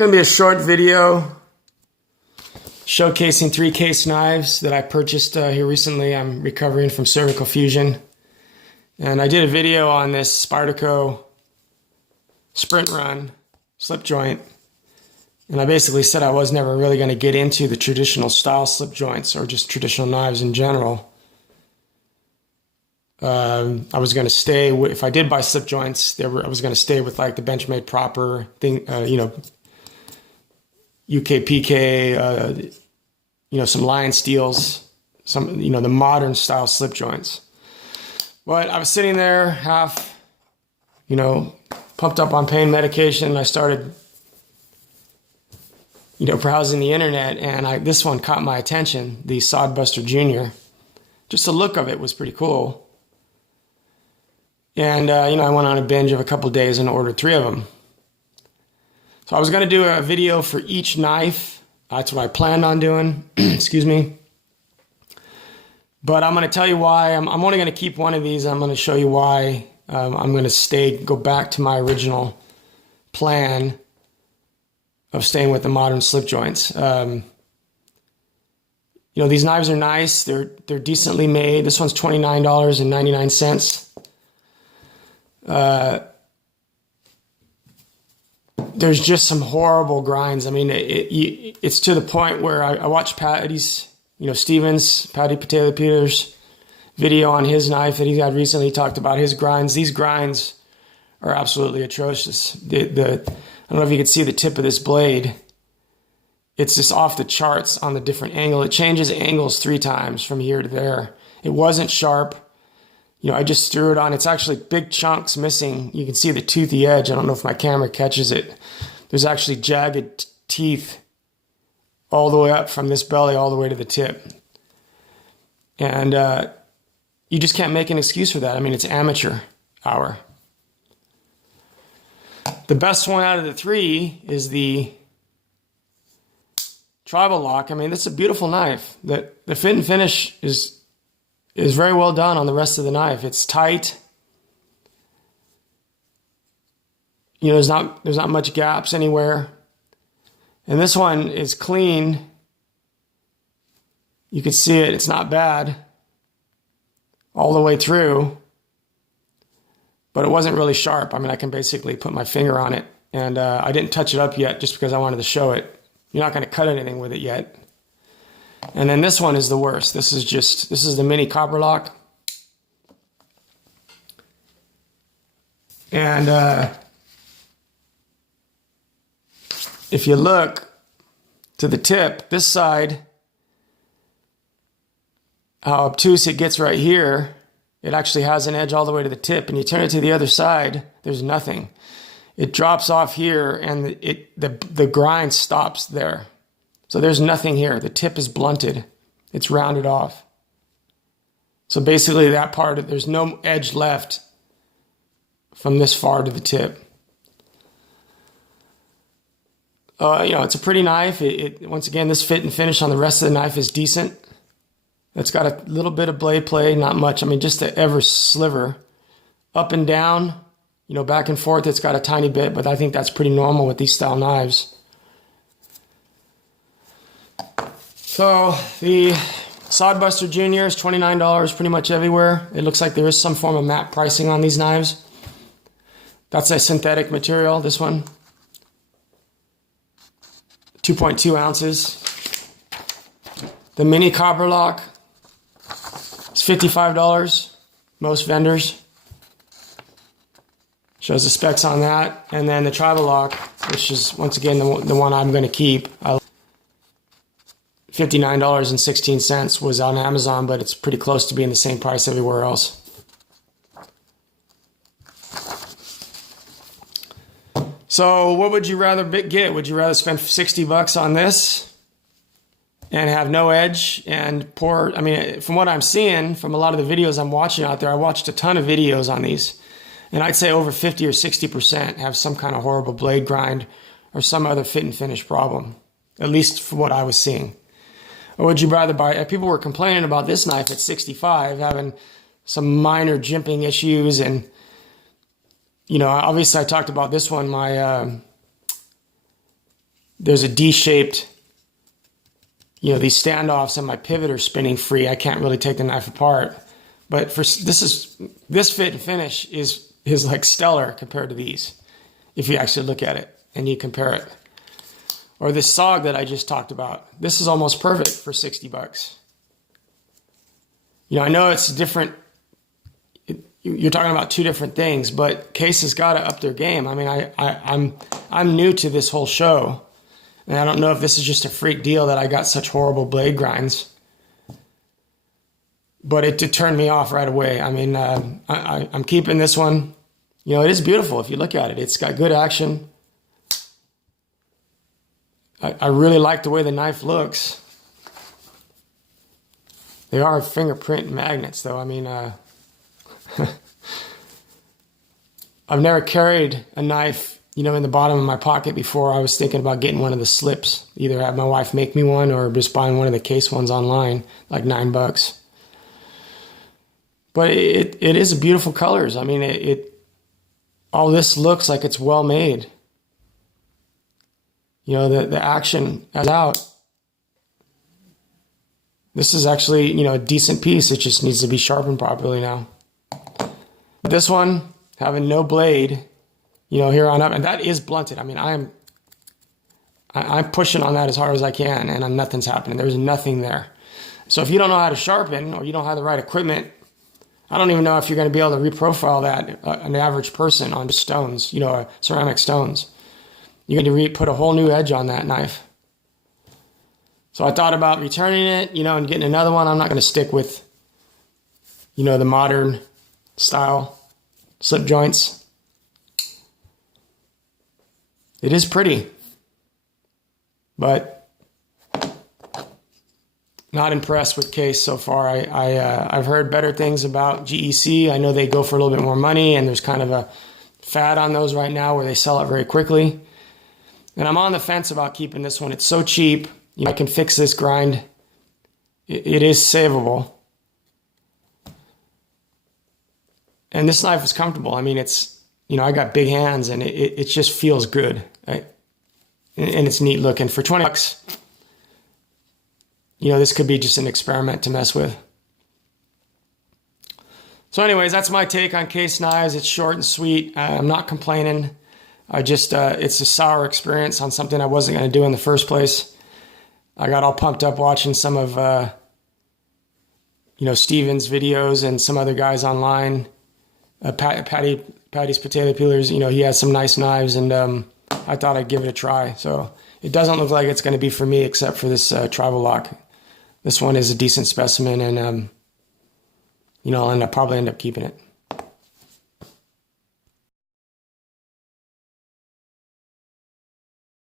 going to be a short video showcasing 3 case knives that I purchased here recently. I'm recovering from cervical fusion. And I did a video on this Spyderco sprint run slip joint. And I basically said I was never really going to get into the traditional style slip joints or just traditional knives in general. I was going to stay with, if I did buy slip joints, I was going to stay with like the Benchmade proper thing, UKPK, some Lion Steels, the modern style slip joints. But I was sitting there half, pumped up on pain medication, and I started, browsing the internet, and this one caught my attention, the Sodbuster Jr. Just the look of it was pretty cool. And, I went on a binge of a couple days and ordered 3 of them. So I was going to do a video for each knife. That's what I planned on doing. Excuse me. But I'm going to tell you why. I'm only going to keep one of these. I'm going to show you why I'm going to go back to my original plan of staying with the modern slip joints. These knives are nice. They're decently made. This one's $29.99. There's just some horrible grinds. I mean, it's to the point where I watched Patty's, Patty Potato Peter's video on his knife that he had recently. He talked about his grinds. These grinds are absolutely atrocious. I don't know if you can see the tip of this blade. It's just off the charts on the different angle. It changes angles 3 times from here to there. It wasn't sharp. I just threw it on. It's actually big chunks missing. You can see the toothy edge. I don't know if my camera catches it. There's actually jagged teeth all the way up from this belly all the way to the tip. And you just can't make an excuse for that. I mean, it's amateur hour. The best one out of the 3 is the Tribal Lock. I mean, that's a beautiful knife. The fit and finish is very well done on the rest of the knife. It's tight. There's not much gaps anywhere. And this one is clean. You can see it. It's not bad all the way through. But it wasn't really sharp. I mean, I can basically put my finger on it. And I didn't touch it up yet just because I wanted to show it. You're not going to cut anything with it yet. And then this one is the worst. This is the Mini Copperlock. And if you look to the tip, this side, how obtuse it gets right here, it actually has an edge all the way to the tip. And you turn it to the other side, there's nothing. It drops off here, and the grind stops there. So there's nothing here. The tip is blunted. It's rounded off. So basically that part, there's no edge left from this far to the tip. It's a pretty knife. Once again, this fit and finish on the rest of the knife is decent. It's got a little bit of blade play, not much. I mean, just the ever sliver. Up and down, back and forth, it's got a tiny bit, but I think that's pretty normal with these style knives. So the Sodbuster Jr. is $29 pretty much everywhere. It looks like there is some form of MAP pricing on these knives. That's a synthetic material, this one. 2.2 ounces. The Mini Copperlock is $55, most vendors. Shows the specs on that. And then the Tribal Lock, which is, once again, the one I'm going to keep. $59.16 was on Amazon, but it's pretty close to being the same price everywhere else. So what would you rather get? Would you rather spend $60 on this and have no edge and poor? I mean, from what I'm seeing, from a lot of the videos I'm watching out there, I watched a ton of videos on these, and I'd say over 50 or 60% have some kind of horrible blade grind or some other fit and finish problem, at least from what I was seeing. Or would you rather buy? People were complaining about this knife at $65, having some minor jimping issues, and obviously I talked about this one. My there's a D-shaped, you know, these standoffs and my pivot are spinning free. I can't really take the knife apart. But for this fit and finish is like stellar compared to these, if you actually look at it and you compare it. Or this SOG that I just talked about. This is almost perfect for 60 bucks. You know, I know it's different. You're talking about two different things, but Case has got to up their game. I mean, I'm new to this whole show, and I don't know if this is just a freak deal that I got such horrible blade grinds. But it turned me off right away. I mean, I'm keeping this one. You know, it is beautiful if you look at it. It's got good action. I really like the way the knife looks. They are fingerprint magnets, though. I mean, I've never carried a knife, you know, in the bottom of my pocket before. I was thinking about getting one of the slips. Either have my wife make me one or just buying one of the Case ones online, like $9. But it is a beautiful colors. I mean, all this looks like it's well made. You know, the action is out. This is actually, you know, a decent piece. It just needs to be sharpened properly now. This one, having no blade, you know, here on up, and that is blunted. I mean, I'm pushing on that as hard as I can, and nothing's happening. There's nothing there. So if you don't know how to sharpen, or you don't have the right equipment, I don't even know if you're going to be able to reprofile that, an average person, onto stones, you know, ceramic stones. You're going to put a whole new edge on that knife. So I thought about returning it, you know, and getting another one. I'm not going to stick with, you know, the modern style slip joints. It is pretty, but not impressed with Case so far. I've heard better things about GEC. I know they go for a little bit more money, and there's kind of a fad on those right now where they sell it very quickly. And I'm on the fence about keeping this one. It's so cheap. You know, I can fix this grind. It is savable. And this knife is comfortable. I mean, it's, you know, I got big hands, and it just feels good. Right? And it's neat looking. For 20 bucks, you know, this could be just an experiment to mess with. So anyways, that's my take on Case knives. It's short and sweet. I'm not complaining. I just, it's a sour experience on something I wasn't going to do in the first place. I got all pumped up watching some of, you know, Steven's videos and some other guys online. Patty's potato peelers, you know, he has some nice knives, and I thought I'd give it a try. So it doesn't look like it's going to be for me, except for this tribal lock. This one is a decent specimen, and, you know, I'll probably end up keeping it.